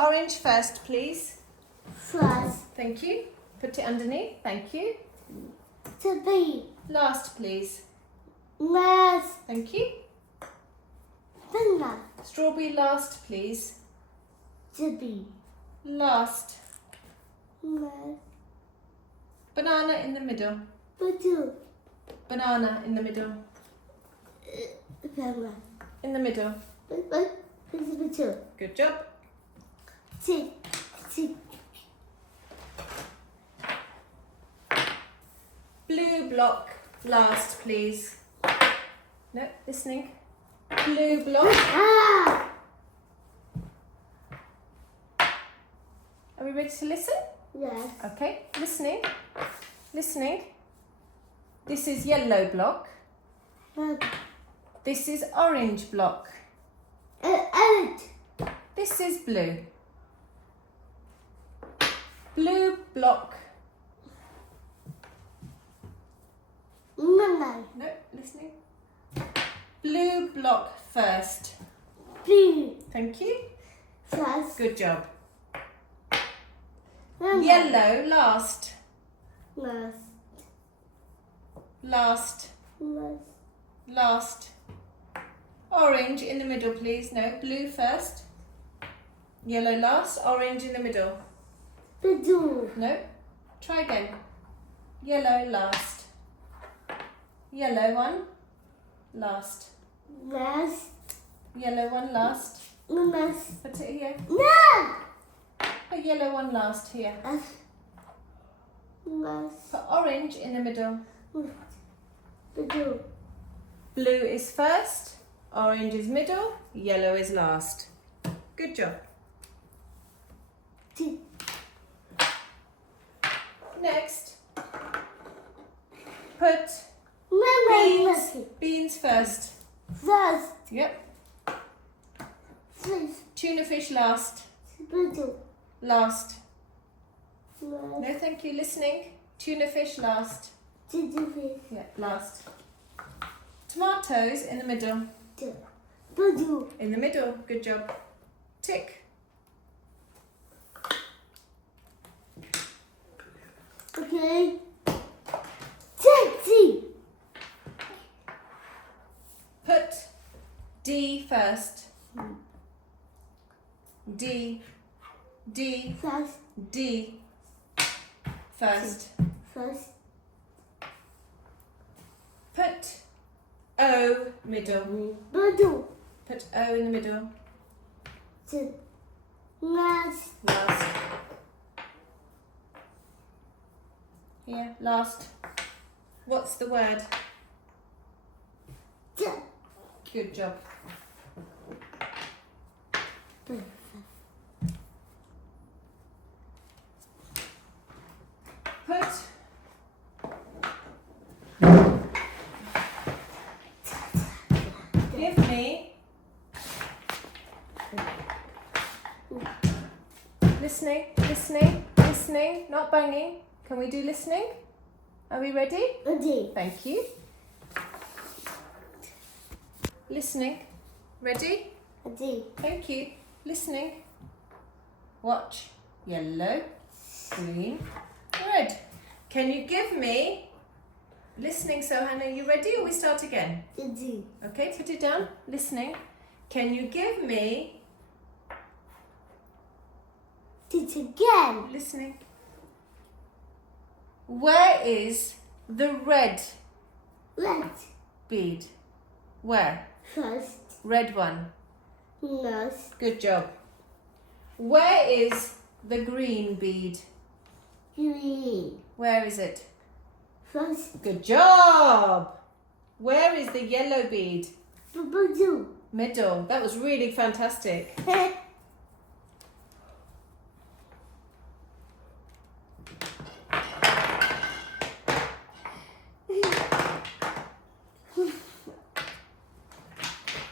Orange first, please. First. Thank you. Put it underneath. Thank you. To be. Last, please. Last. Thank you. Banana. Strawberry last, please. To be. Last. Last. Banana in the middle. Blue. Banana in the middle. Banana. In the middle. Blue. Good job. Tick. Tick. Blue block last, please. No, listening. Blue block. Ah! Are we ready to listen? Yes. Okay, listening. Listening. This is yellow block. This is orange block. Eight. This is blue. Blue block. Banana. No, listening. Blue block first. Blue. Thank you. First. Good job. Banana. Yellow last. Last. Last. Last. Last. Orange in the middle, please. No, blue first. Yellow last. Orange in the middle. Blue. No. Try again. Yellow last. Yellow one. Last. Last. Yellow one last. Last. Put it here. No. A yellow one last here. Last. Put orange in the middle. Blue. Blue is first. Orange is middle. Yellow is last. Good job. Tick. Next. Put Beans. beans first. First. Yep. First. Tuna fish last. Blue. Last. Last. No, thank you. Listening. Tuna fish last. Blue. Yeah, last. Tomatoes in the middle. Blue. In the middle. Good job. Tick. Okay. Taxi. Put D first. D. D. First. D. First. First. Put O middle. Blue. Put O in the middle. Last. Last. Here, last. What's the word? Good job. Put give me listening, listening, listening, not banging. Can we do listening? Are we ready? Ready. Thank you. Listening. Ready? Ready. Thank you. Listening. Watch. Yellow, green, red. Can you give me listening? So Hannah, you ready or we start again? Ready. Okay, put it down. Listening. Can you give me It again. listening? Where is the red Red. bead? Where? First. Red one. Last. Good job. Where is the green bead? Green. Where is it? First. Good job. Where is the yellow bead? Blue. Middle. That was really fantastic.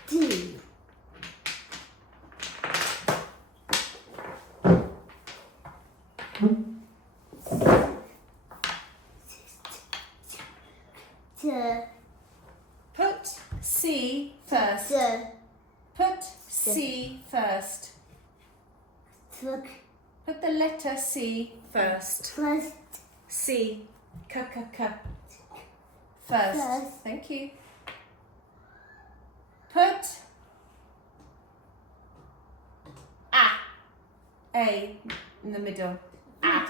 D. Put C first. Put C first. truck, Put the letter C first. first, C. K. First. First. Thank you. Put A in the middle. A.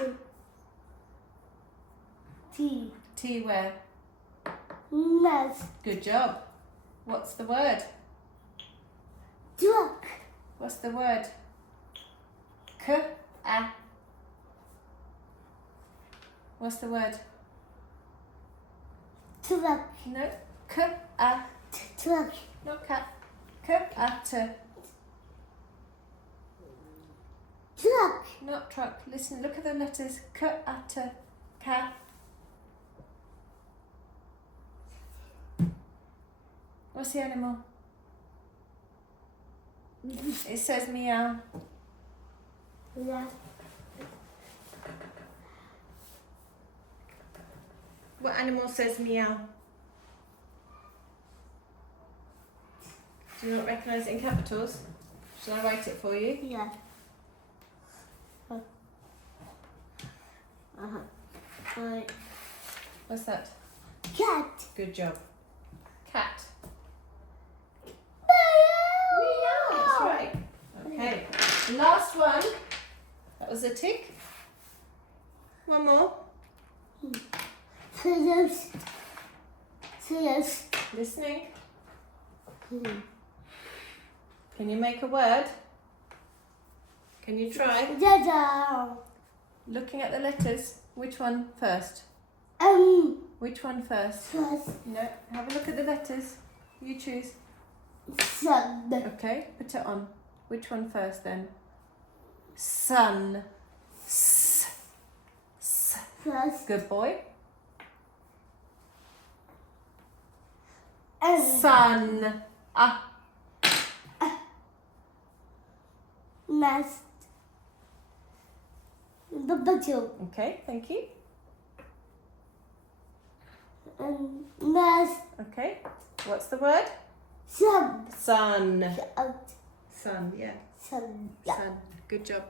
T, T where? nest, Good job. What's the word? truck, What's the word? K. A. What's the word? truck, No. K. A. truck, Not cat. K. A. T. truck, Not truck. Listen, look at the letters. K. A. T. Cat. What's the animal? It says meow. yeah, What animal says meow? Do you not recognise it in capitals? Shall I write it for you? yeah. Right. What's that? Cat, Good job. Cat. meow, That's right. Okay. Last one. That was a tick. One more. first, Listening. Can you make a word? Can you try? dada, Looking at the letters. Which one first? Which one first? first, No. Have a look at the letters. You choose. sun, Okay. Put it on. Which one first then? Sun. S. first, Good boy. Sun. Ah. nest, the bottle, Okay. Thank you. nest, Okay. What's the word? sun, Sun. out, Sun. Yeah. sun, yeah. Sun. Good job.